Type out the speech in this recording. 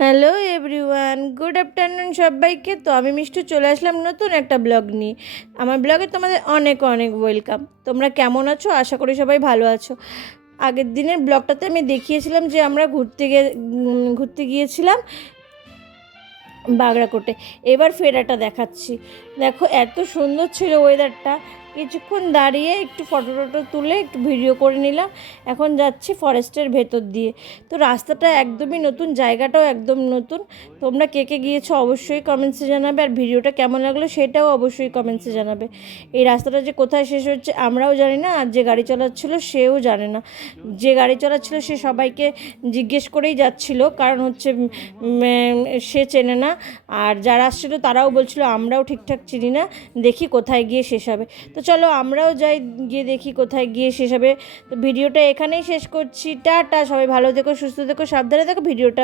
Hello everyone, good afternoon সবাইকে। তো আমি মিষ্টু চলে আসলাম নতুন একটা ব্লগ নিয়ে। আমার ব্লগে তোমাদের অনেক অনেক ওয়েলকাম। তোমরা কেমন আছো? আশা করি সবাই ভালো আছো। আগের দিনের ব্লগটাতে আমি দেখিয়েছিলাম যে আমরা ঘুরতে গিয়েছিলাম বাগড়াকোটে। এবার ফেরাটা দেখাচ্ছি। দেখো এত সুন্দর ছিল ওয়েদারটা। কিছুক্ষণ দাঁড়িয়ে একটু ফটো টটো তুলে একটু ভিডিও করে নিলাম। এখন যাচ্ছি ফরেস্টের ভেতর দিয়ে। তো রাস্তাটা একদমই নতুন, জায়গাটাও একদম নতুন। তোমরা কে কে গিয়েছো অবশ্যই কমেন্টসে জানাবে, আর ভিডিওটা কেমন লাগলো সেটাও অবশ্যই কমেন্টসে জানাবে। এই রাস্তাটা যে কোথায় শেষ হচ্ছে আমরাও জানি না, আর যে গাড়ি চালাচ্ছিল সেও জানে না। যে গাড়ি চালাচ্ছিল সে সবাইকে জিজ্ঞেস করেই যাচ্ছিল, কারণ হচ্ছে সে চেনে না। আর যারা আসছিলো তারাও বলছিল আমরাও ঠিকঠাক চিনি না, দেখি কোথায় গিয়ে শেষ হবে। তো চলো আমরাও যাই, গিয়ে দেখি কোথায় গিয়ে শেষ হবে। তো ভিডিওটা এখানেই শেষ করছি। টাটা, সবাই ভালো থেকো, সুস্থ থেকো, সাবধানে থেকো। ভিডিওটা